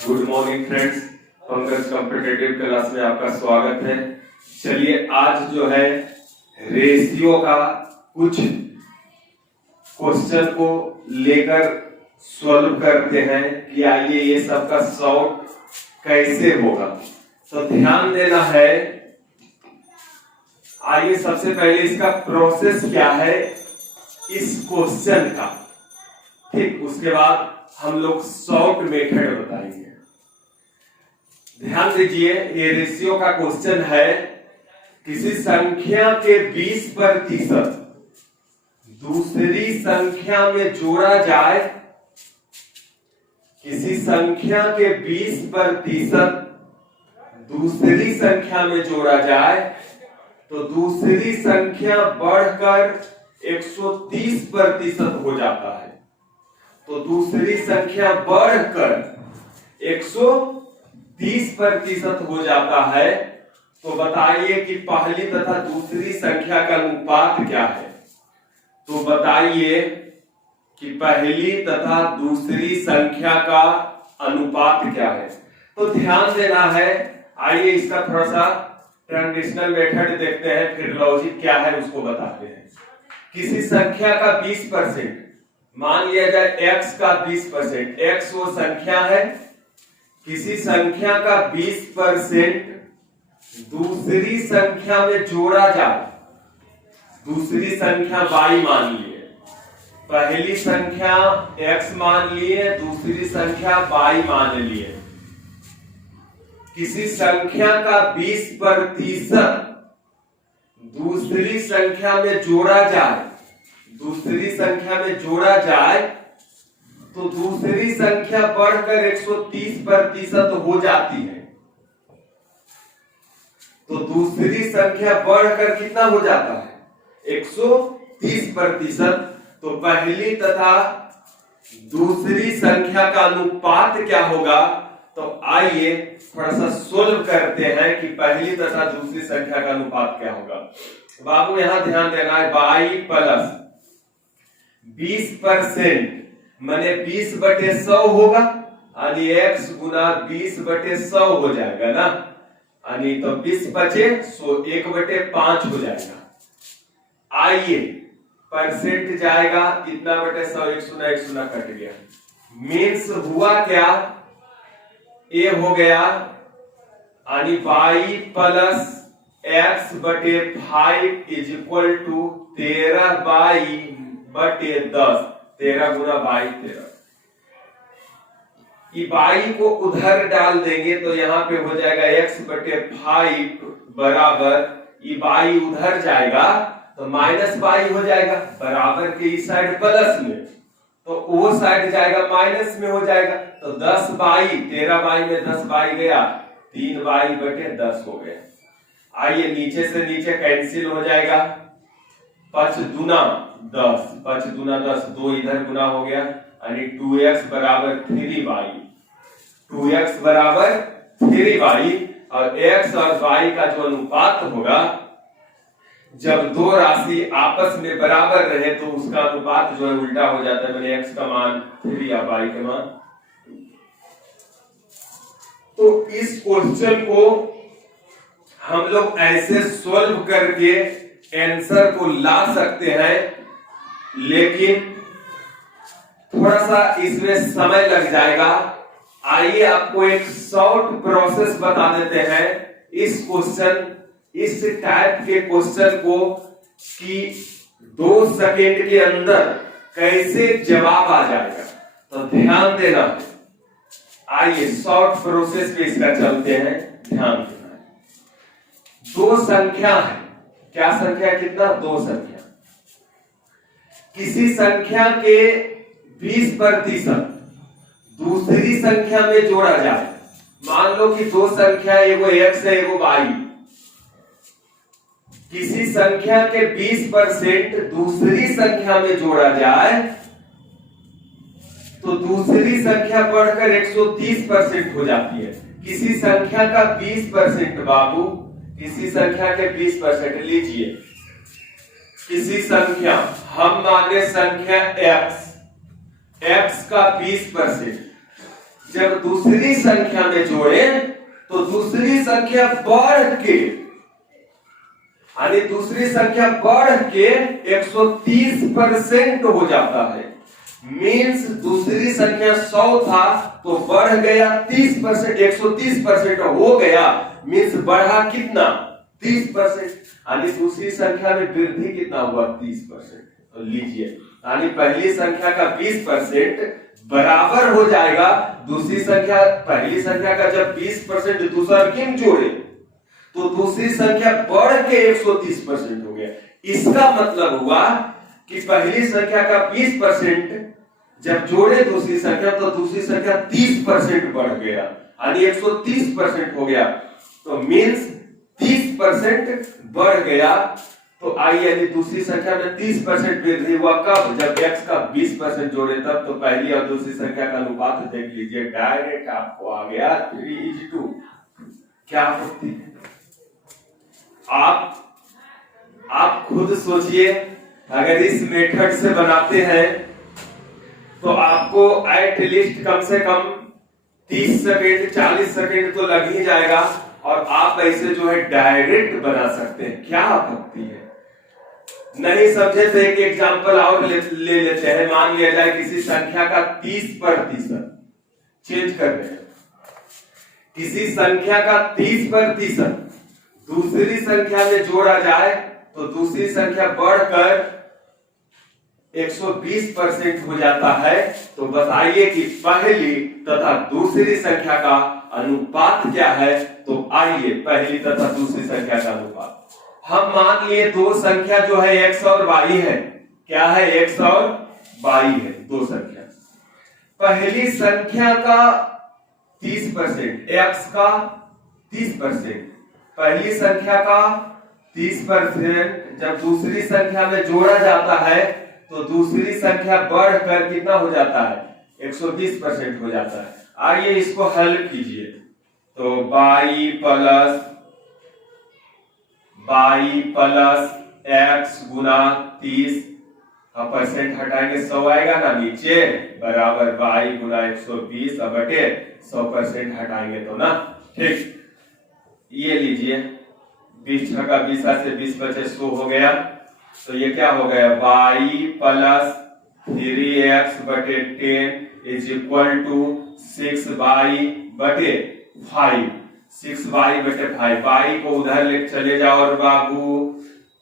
Good morning friends, Pankaj competitive class में आपका स्वागत है। चलिए आज जो है रेशियो का कुछ क्वेश्चन को लेकर सॉल्व करते हैं कि आइए ये सब का सॉल्व कैसे होगा। तो ध्यान देना है। आइए सबसे पहले इसका प्रोसेस क्या है इस क्वेश्चन का, ठीक, उसके बाद हम लोग शॉर्ट मेथड बताएंगे। ध्यान दीजिए, ये रेशियो का क्वेश्चन है। किसी संख्या के 20% दूसरी संख्या में जोड़ा जाए, किसी संख्या के 20% दूसरी संख्या में जोड़ा जाए तो दूसरी संख्या बढ़कर 130% हो जाता है। तो दूसरी संख्या बढ़कर 130% हो जाता है। तो बताइए कि पहली तथा दूसरी संख्या का अनुपात क्या है। तो बताइए कि पहली तथा दूसरी संख्या का अनुपात क्या है। तो ध्यान देना है। आइए इसका थोड़ा सा ट्रांजिशनल मेथड देखते हैं, फिर लॉजिक क्या है उसको बताते हैं। किसी संख्या का 20%, मान लिया जाए x का 20%, x वो संख्या है। किसी संख्या का 20% दूसरी संख्या में जोड़ा जाए, दूसरी संख्या y मान लिए, पहली संख्या x मान लिए, दूसरी संख्या y मान लिए। किसी संख्या का 20% दूसरी संख्या में जोड़ा जाए, दूसरी संख्या में जोड़ा जाए तो दूसरी संख्या बढ़कर 130% हो जाती है। तो दूसरी संख्या बढ़कर कितना हो जाता है? 130%। तो पहली तथा दूसरी संख्या का अनुपात क्या होगा। तो आइए थोड़ा सा सोल्व करते हैं कि पहली तथा दूसरी संख्या का अनुपात क्या होगा। बाबू यहां ध्यान देना है, y प्लस 20% माने 20/100 होगा, यानी x गुना 20/100 हो जाएगा ना, यानी तो 20 बचे 100 1/5 हो जाएगा। आइए परसेंट जाएगा कितना बटे 100, 1 कट गया। मीन्स हुआ क्या, ये हो गया यानी y plus x/5 is equal to 13y/10, 13 गुना बाई 13। y को उधर डाल देंगे तो यहाँ पे हो जाएगा x/5 बराबर, y उधर जाएगा तो माइनस y हो जाएगा, बराबर के इस साइड प्लस में, तो वो साइड जाएगा माइनस में हो जाएगा। तो 10y, 13y में 10y गया, 3y/10 हो गया। आइए नीचे से नीचे कैंसिल हो जाएगा, 5 दूना 10, 5 दूना 10, 2 इधर गुना हो गया, यानी 2x बराबर 3y, 2x बराबर 3y। और x और y का जो अनुपात होगा, जब दो राशि आपस में बराबर रहे तो उसका अनुपात जो है उल्टा हो जाता है, मैंने x का मान 3 या y का मान। तो इस क्वेश्चन को हम लोग ऐसे सॉल्व करके आंसर को ला सकते हैं, लेकिन थोड़ा सा इसमें समय लग जाएगा। आइए आपको एक शॉर्ट प्रोसेस बता देते हैं इस क्वेश्चन, इस टाइप के क्वेश्चन को कि 2 सेकेंड के अंदर कैसे जवाब आ जाएगा। तो ध्यान देना। आइए शॉर्ट प्रोसेस पे इसका चलते हैं, ध्यान देना। 2 संख्या है, क्या संख्या, कितना, 2 संख्या। किसी संख्या के 20% दूसरी संख्या में जोड़ा जाए, मान लो कि 2 संख्या, एगो x है एगो y। किसी संख्या के 20% दूसरी संख्या में जोड़ा जाए तो दूसरी संख्या बढ़कर 130% हो जाती है। किसी संख्या का 20% बाबू, किसी संख्या के 20% लीजिए। किसी संख्या, हम माने संख्या x, x का 20%, जब दूसरी संख्या में जोड़े तो दूसरी संख्या बढ़ के, यानी दूसरी संख्या बढ़ के 130% हो जाता है। मीन्स दूसरी संख्या 100 था तो बढ़ गया 30%, 130% हो गया। मीन्स बढ़ा कितना? 30%। यानी दूसरी संख्या में वृद्धि कितना हुआ? 30%। तो लीजिए, यानी पहली संख्या का 20% बराबर हो जाएगा दूसरी संख्या, पहली संख्या का जब 20% दूसरा किम जोड़े तो दूसरी संख्या बढ़ के 130% हो गया। इसका मतलब हुआ कि पहली संख्या का 20% जब जोड़े दूसरी संख्या तो दूसरी संख्या 30% बढ़ गया, यानी 130% हो गया। तो मीन्स 30% बढ़ गया। तो आई यानी दूसरी संख्या में 30% वृद्धि हुआ। कब? जब x का 20% जोड़े तब। तो पहली और दूसरी संख्या का अनुपात देख लीजिए, डायरेक्ट आपको आ गया 3:2। क्या होती है? आप खुद सोचिए, अगर इस मेथड से बनाते हैं तो आपको एटलीस्ट कम से कम 30 सेकेंड 40 सेकेंड तो लग ही जाएगा, और आप ऐसे जो है डायरेक्ट बना सकते हैं। क्या आपत्ति है? नहीं समझे तो एक एग्जांपल और ले लेते हैं। मान लिया जाए किसी संख्या का 30%, चेंज कर रहे हैं, किसी संख्या का 30% दूसरी संख्या में जोड़ा जाए तो दूसरी संख्या बढ़कर 120% हो जाता है। तो बताइए कि पहली तथा दूसरी संख्या का अनुपात क्या है? तो आइए पहली तथा दूसरी संख्या का अनुपात हम मान लिए। दो संख्या जो है x और y है। क्या है? x और y है, दो संख्या। पहली संख्या का 30%, x का 30%, पहली संख्या का 30% जब दूसरी संख्या में जोड़ा जाता है तो दूसरी संख्या बढ़कर कितना हो जाता है? 120% हो जाता है। आइए इसको हल कीजिए। तो y प्लस x गुना 30 का परसेंट हटाएंगे 100 आएगा ना नीचे, बराबर y गुना 120 बटे 100% हटाएंगे तो ना, ठीक। ये लीजिए 20 का 20 से 20 बचे 100 हो गया। तो ये क्या हो गया? y प्लस 3x बटे 10 इज इक्वल टू 6y बटे 5। 6y बटे 5, y को उधर ले चले जाओ और बाबू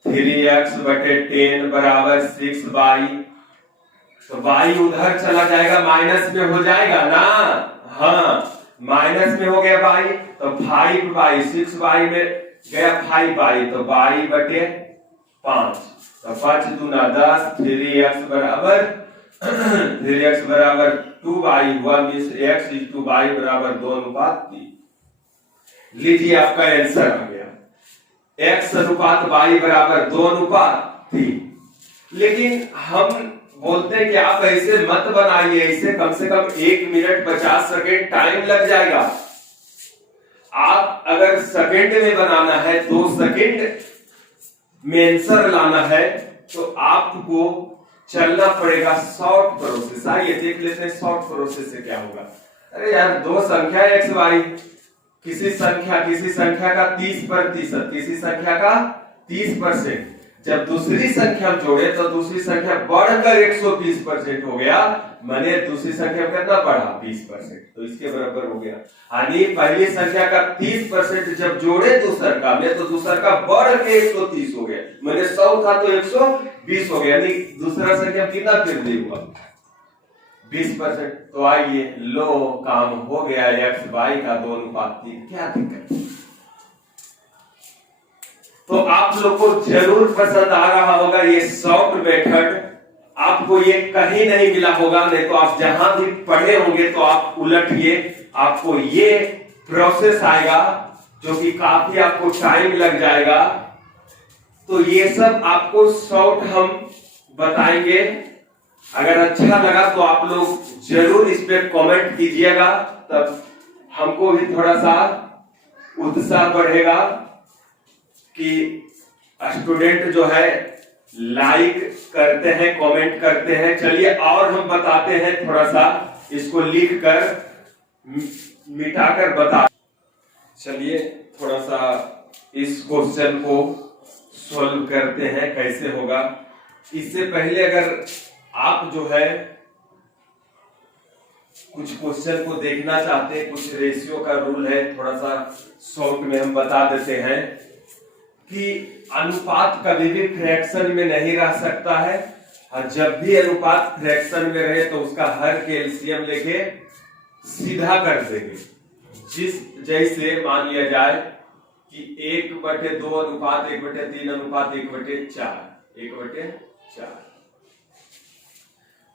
3x बटे 10 बराबर 6y। तो y उधर चला जाएगा, माइनस में हो जाएगा ना। हाँ, माइनस में हो गया y, तो 5y 6y में गया 5y, तो y बटे 5। तो 5 दूना 10, 3x बराबर 2y हुआ। Means x is to y बराबर 2:3। लीजिए आपका आंसर आ गया, x अनुपात y बराबर 2:3। लेकिन हम बोलते हैं कि आप ऐसे मत बनाइए, ऐसे कम से कम 1 मिनट 50 सेकेंड टाइम लग जाएगा। आप अगर सेकेंड में बनाना है, 2 सेकेंड में आंसर लाना है, तो आपको चलना पड़ेगा शॉर्ट प्रोसेस। आइए देख लेते हैं शॉर्ट प्रोसेस से क्या होगा। अरे यार, दो संख्या x y, किसी संख्या का 30%, किसी संख्या का 30%, जब दूसरी संख्या जोड़े तो दूसरी संख्या बढ़कर 120% हो गया। मैंने दूसरी संख्या कितना बढ़ा? 20%। तो इसके बराबर हो गया। यानी पहली संख्या का 30% जब जोड़े दूसर का में तो दूसर का बढ़ के 130 हो गया। मैंने 100 था तो 120 हो गया, यानी दूसरा संख्या कितना वृद्धि हुआ? 20%। तो आइए, लो काम हो गया, x y का 2:3। क्या दिक्कत? तो आप लोग को जरूर पसंद आ रहा होगा ये शॉर्ट मेथड। आपको ये कहीं नहीं मिला होगा, नहीं तो आप जहां भी पढ़े होंगे तो आप उलटिए, आपको ये प्रोसेस आएगा जो कि काफी आपको टाइम लग जाएगा। तो ये सब आपको शॉर्ट हम बताएंगे। अगर अच्छा लगा तो आप लोग जरूर इस पे कमेंट कीजिएगा, तब हमको भी थोड़ा सा उत्साह बढ़ेगा कि स्टूडेंट जो है लाइक करते हैं, कमेंट करते हैं। चलिए और हम बताते हैं थोड़ा सा, इसको लिख कर मिटाकर बता। चलिए थोड़ा सा इस क्वेश्चन को सॉल्व करते हैं, कैसे होगा। इससे पहले अगर आप जो है कुछ क्वेश्चन को देखना चाहते हैं, कुछ रेशियो का रूल है, थोड़ा सा शॉर्ट में हम बता देते हैं कि अनुपात कभी भी फ्रैक्शन में नहीं रह सकता है, और जब भी अनुपात फ्रैक्शन में रहे तो उसका हर के एलसीएम लेके सीधा कर देंगे। जैसे मान लिया जाए कि 1/2 अनुपात 1/3 अनुपात 1/4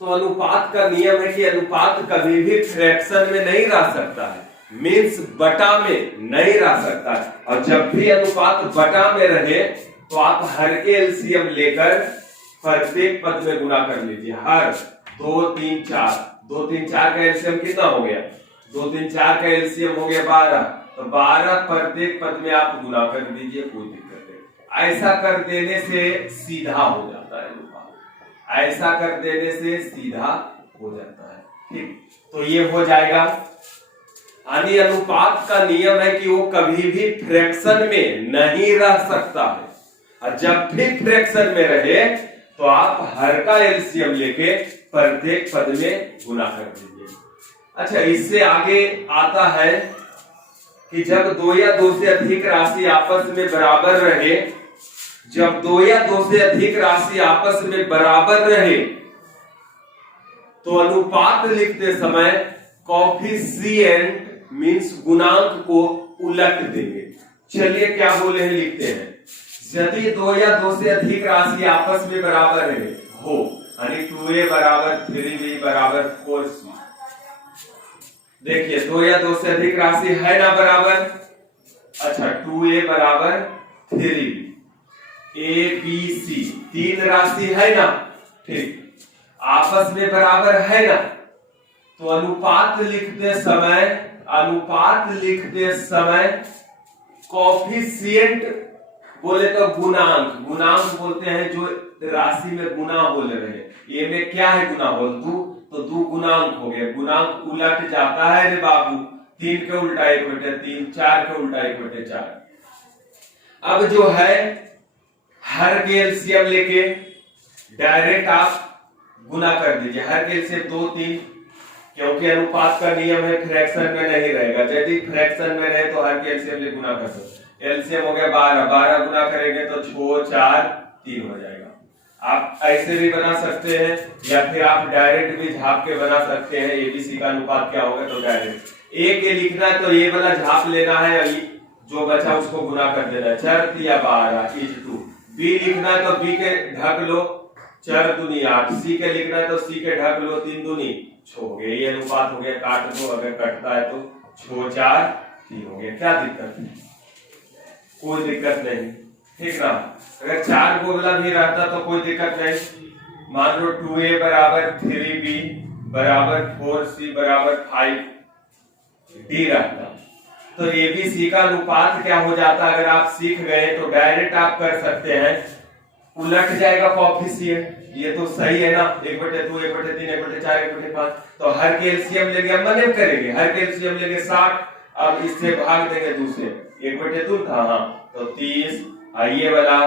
तो अनुपात का नियम है कि अनुपात कभी भी फ्रैक्शन में नहीं रह सकता है, मीन्स बटा में नहीं रह सकता है। और जब भी अनुपात बटा में रहे तो आप हर के एलसीएम लेकर प्रत्येक पद में गुना कर लीजिए। हर 2 3 4 2 3 4 का एलसीएम कितना हो गया? 2 3 4 का एलसीएम हो गया 12, तो 12 प्रत्येक पद में आप गुना कर दीजिए, कोई दिक्कत नहीं। ऐसा कर देने से सीधा हो जाता है अनुपात, ऐसा कर देने से सीधा हो जाता है। ठीक, तो ये हो जाएगा। यानी अनुपात का नियम है कि वो कभी भी फ्रैक्शन में नहीं रह सकता है, और जब भी फ्रैक्शन में रहे तो आप हर का एलसीएम लेके प्रत्येक पद में गुना कर दीजिए। अच्छा, इससे आगे आता है कि जब 2 या 2 से अधिक राशि आपस में बराबर रहे, जब 2 या 2 से अधिक राशि आपस में बराबर रहे तो अनुपात लिखते समय कोएफिशिएंट मींस गुणांक को उलट देंगे। चलिए क्या बोले हैं, लिखते हैं। यदि 2 या 2 से अधिक राशि आपस में बराबर हो, यानी 2a बराबर 3b बराबर 4c। देखिए 2 या 2 से अधिक राशि है ना बराबर। अच्छा, 2a बराबर 3b, a b c 3 राशि है ना, ठीक, आपस में बराबर है ना। तो अनुपात लिखते समय कोएफिशिएंट बोले तो गुणांक बोलते हैं, जो राशि में गुना बोल रहे हैं। ये में क्या है गुना बोल दू, तो दू गुणांक हो गया, गुणांक उलट जाता है रे बाबू। 3 के उल्टा 1/3, 4 के उल्टा 1/4। अब जो है हर के एलसीएम लेके डायरेक्ट आप गुना कर दीजिए। हर के एलसीएम 2 3, क्योंकि अनुपात का नियम है फ्रैक्शन में नहीं रहेगा। यदि फ्रैक्शन में रहे तो हर के एलसीएम ले गुना कर दो। एलसीएम हो गया 12 गुना करेंगे तो 6 4 3 हो जाएगा। आप ऐसे भी बना सकते हैं, या फिर आप डायरेक्ट भी झाप के बना सकते हैं। एबीसी का अनुपात क्या होगा, तो डायरेक्ट ए के लिखना है तो ये वाला झाप लेना है, जो बचा उसको गुना कर देना है। 4 या 12 इज 2। बी लिखना है तो बी के ढक लो, 4 दूनी 8। सी के लिखना है तो सी के ढक लो, 3 दूनी 6 हो गया। ये अनुपात हो गया, काट दो, अगर कटता है तो 6 4 3 हो गया। क्या दिक्कत है? कोई दिक्कत नहीं, ठीक ना। अगर 4 गोला भी रहता तो कोई दिक्कत नहीं। मान लो 2a बराबर 3b बराबर 4c बराबर 5d रहता, तो एबीसी का अनुपात क्या हो जाता? अगर आप सीख गए तो डायरेक्ट आप कर सकते हैं, उलट जाएगा कोएफिशिएंट। ये तो सही है ना, 1/2 1/3 1/4 1/5। तो हर के एलसीएम लेंगे, अब मने करेंगे, हर के एलसीएम लेंगे 60। अब इससे भाग देंगे 2 से, 1/2 था, हाँ, तो 30। ये वाला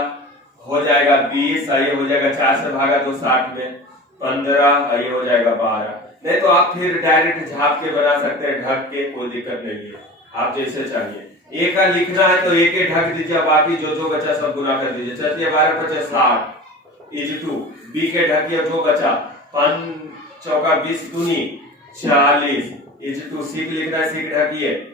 हो जाएगा 20, ये हो जाएगा 4 से भागा तो 60 में 15, ये हो जाएगा 12। नहीं तो आप फिर डायरेक्ट झाप के बना सकते हैं, ढक के, कोई दिक्कत नहीं है, आप जैसे चाहिए। ए का लिखना है तो ए के ढक दीजिए, बाकी जो बचा सब गुना कर दीजिए। चलिए 12 × 60 इज 2। बी के ढकिए जो बचा, 5 चौका 20 दूनी 40 इज 2। सी के लिखना है, सी के ढकिए,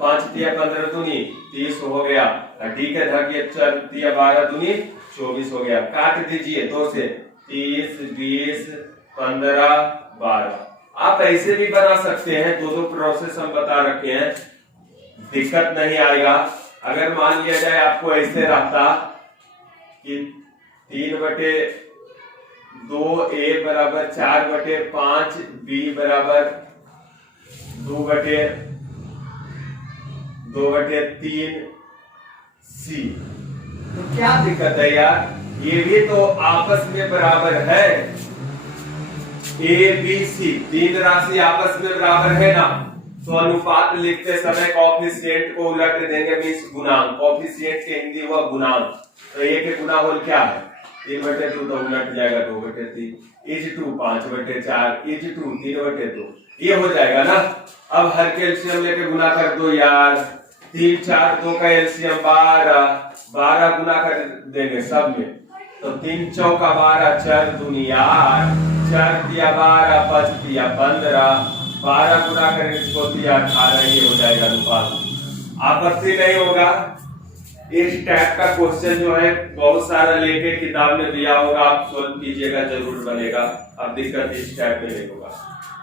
5 तिया 15 दूनी 30 हो गया। डी के ढकिए 4 तिया 12 दूनी 24 हो गया। काट दीजिए 2 से, 30 20 15 12। आप ऐसे भी बना सकते हैं, दो प्रोसेस हम बता रखे हैं, दिक्कत नहीं आएगा। अगर मान लिया जाए आपको ऐसे रहता कि 3/2 a बराबर 4/5 b बराबर 2/3 c, तो क्या दिक्कत है यार? ये भी तो आपस में बराबर है, ए बी सी 3 राशि आपस में बराबर है ना। तो अनुपात लिखते समय कोएफिशिएंट को उलट देंगे, मींस गुणांक। कोएफिशिएंट के हिंदी हुआ गुणांक। तो ये के गुना होल क्या है 3/2, तो उलट जाएगा 2/3 इज टू 5/4 इज टू 3/2, ये हो जाएगा ना। अब हर के एलसीएम लेके गुना कर दो यार। 3 4 2 का एलसीएम 12 गुना कर देंगे सब में, तो 3 चौका 12 4 दुनिया 4 दिया 12 5 दिया 15, 12 गुना करेंगे इसको दिया 18, ये हो जाएगा अनुपात। आपत्ति नहीं होगा। इस टाइप का क्वेश्चन जो है बहुत सारा लेके किताब में दिया होगा, आप सोल्व कीजिएगा, जरूर बनेगा। अब दिक्कत इस टाइप में नहीं होगा।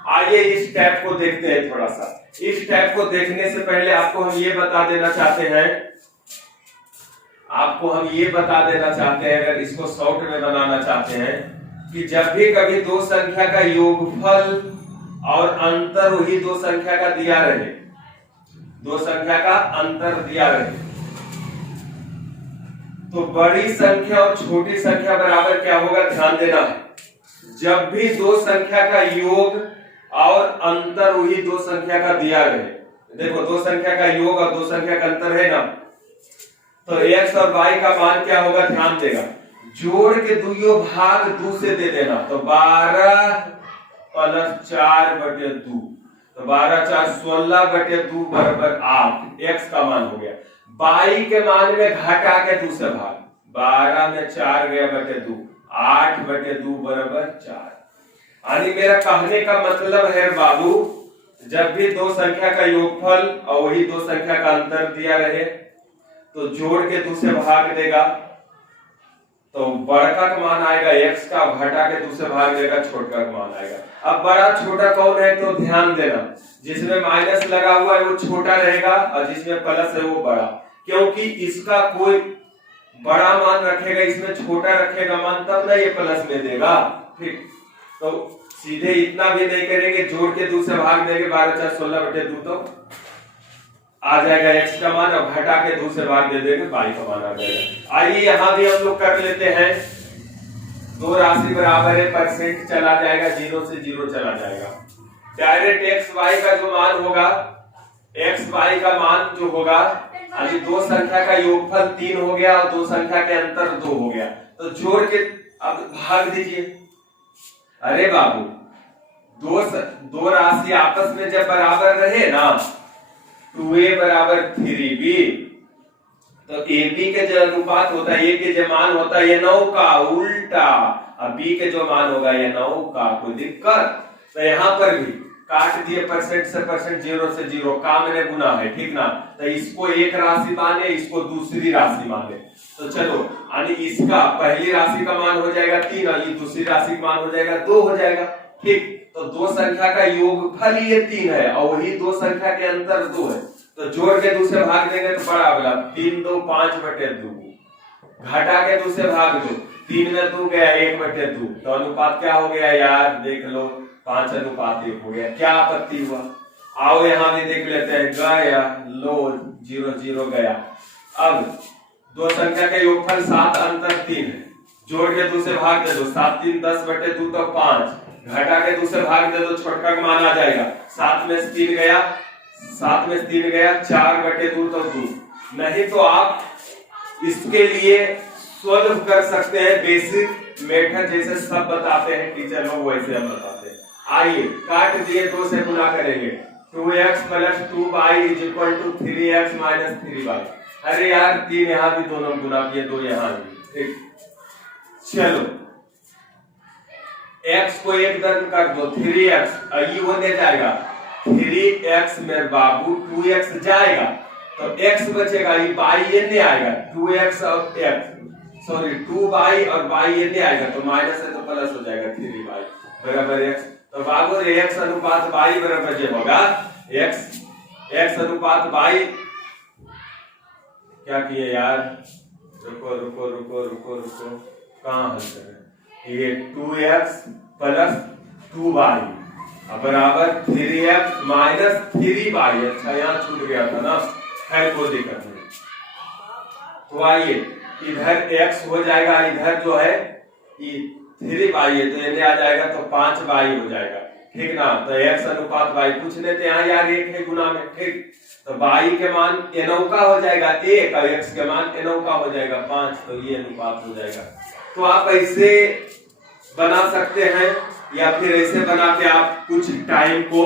आइए इस टाइप को देखते हैं थोड़ा सा। इस टाइप को देखने से पहले आपको हम ये बता देना चाहते हैं, अगर इसको शॉर्ट में बनाना चाहते हैं, कि जब भी कभी दो संख्या का योगफल और अंतर वही दो संख्या का दिया रहे, दो संख्या का अंतर दिया रहे, तो बड़ी संख्या और छोटी संख्या बराबर क्या होगा, ध्यान देना है। जब भी दो संख्या का योग और अंतर वही दो संख्या का दिया रहे, देखो दो संख्या का योग और दो संख्या का अंतर है ना, तो x और y का मान क्या होगा, ध्यान देगा। जोड़ के दुइयों भाग 2 से दे देना, तो 12 + 4/2, तो 12 4 16/2 बराबर 8, x का मान हो गया। y के मान में घटा के 2 से भाग, 12 में 4 गया बटे 2, 8/2 बराबर 4। यानी मेरा कहने का मतलब है बाबू, जब भी दो संख्या का योगफल और वही दो संख्या का अंतर दिया रहे, तो जोड़ के 2 से भाग देगा, तो बड़का का मान आएगा x का, घटा के 2 से भाग देगा, छोटा का मान आएगा। अब बड़ा छोटा कौन है, तो ध्यान देना, जिसमें माइनस लगा हुआ है वो छोटा रहेगा और जिसमें प्लस है वो बड़ा, क्योंकि इसका कोई बड़ा मान रखेगा, इसमें छोटा रखेगा मान, तब ना ये प्लस में देगा। ठीक, तो सीधे इतना भी नहीं करेंगे, जोड़ के 2 से भाग देंगे, 12 4 16/2, तो आ जाएगा x का मान, और घटा के 2 से भाग दे देंगे, y का मान आ जाएगा। आइए यहां भी हम लोग कर लेते हैं। दो राशि बराबर है, परसेंट चला जाएगा, 0 से 0 चला जाएगा। डायरेक्ट x y का जो मान होगा, x y का मान जो होगा, अभी दो संख्या का योगफल 3 हो गया और दो संख्या के अंतर 2 हो गया, तो जोड़ के अब भाग दीजिए। अरे बाबू, दो राशि आपस में जब बराबर रहे ना, 2a बराबर 3b, तो ab के जो अनुपात होता है, a के जो मान होता है ये 9 का उल्टा, अब b के जो मान होगा ये 9 का। कोई दिक्कत? तो यहाँ पर भी काट दिए, परसेंट से परसेंट, 0 से 0, का मैंने गुना है, ठीक ना। तो इसको एक राशि माने, इसको दूसरी राशि माने, तो चलो, यानी इसका पहली राशि का मान हो जाएगा 3 और ये दूसरी राशि का मान हो जाएगा 2 हो जाएगा। ठीक, तो दो संख्या का योगफल ये 3 है और वही दो संख्या के अंतर 2 है, तो जोड़ के 2 से भाग देंगे तो बड़ा होगा 3 2 5/2, घटा के 2 से भाग दो, 3 में 2 गया 1/2, तो अनुपात क्या हो गया यार, देख लो 5:1 हो गया। क्या आपत्ति हुआ? आओ यहाँ भी देख लेते हैं, गया लो 0 0 गया। अब दो संख्या के योगफल 7 अंतर 3 है, जोड़ के 2 से भाग दे दो, 7 3 10/2 तो 5, घटा के 2 से भाग दे दो, छोटका का मान आ जाएगा, 7 में से 3 गया, 7 में से 3 गया, 4/2 तो 2। नहीं तो आप इसके लिए सोल्व कर सकते हैं, बेसिक मेथड जैसे सब बताते हैं टीचर लोग, वैसे हम बताते हैं। आइए काट दिए, 2 से गुना करेंगे, 2x + 2y = 3x - 3y। अरे यार 3 यहाँ भी दोनों गुना किए, 2 यहाँ भी। ठीक, चलो x को एक दर्द कर दो, 3x, ये होने जाएगा 3x मेरे बाबू, 2x जाएगा तो x बचेगा, ये y ये नहीं आएगा, 2x और x, सॉरी 2y और y ये नहीं आएगा, तो माइनस है तो प्लस हो जाएगा, 3y बराबर x। तो बाबू x अनुपात y बराबर ये होगा x अनुपात y। क्या किए यार, रुको रुको रुको रुको रुको, कहाँ हल करें, ये 2x + 2y बराबर 3x - 3y। अच्छा यहाँ छूट गया था ना, खैर कोई दिक्कत नहीं। तो आइए इधर x हो जाएगा, इधर जो है 3y है तो ये आ जाएगा, तो 5y हो जाएगा। ठीक ना। तो x अनुपात y पूछने थे यहाँ यार 1 है गुना में, ठीक। तो y के मान n का हो जाएगा 1 और x के मान n का हो जाएगा 5, तो ये अनुपात हो जाएगा। तो आप ऐसे बना सकते हैं या फिर ऐसे बना के आप कुछ टाइम को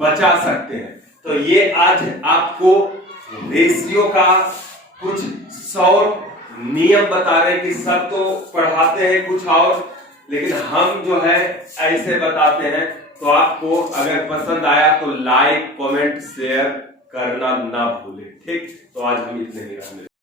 बचा सकते हैं। तो ये आज आपको रेशियो का कुछ 100 नियम बता रहे हैं कि सब तो पढ़ाते हैं कुछ और, लेकिन हम जो है ऐसे बताते हैं। तो आपको अगर पसंद आया तो लाइक, कमेंट, शेयर करना ना भूलें, ठीक। तो आज हम इतने ही रहने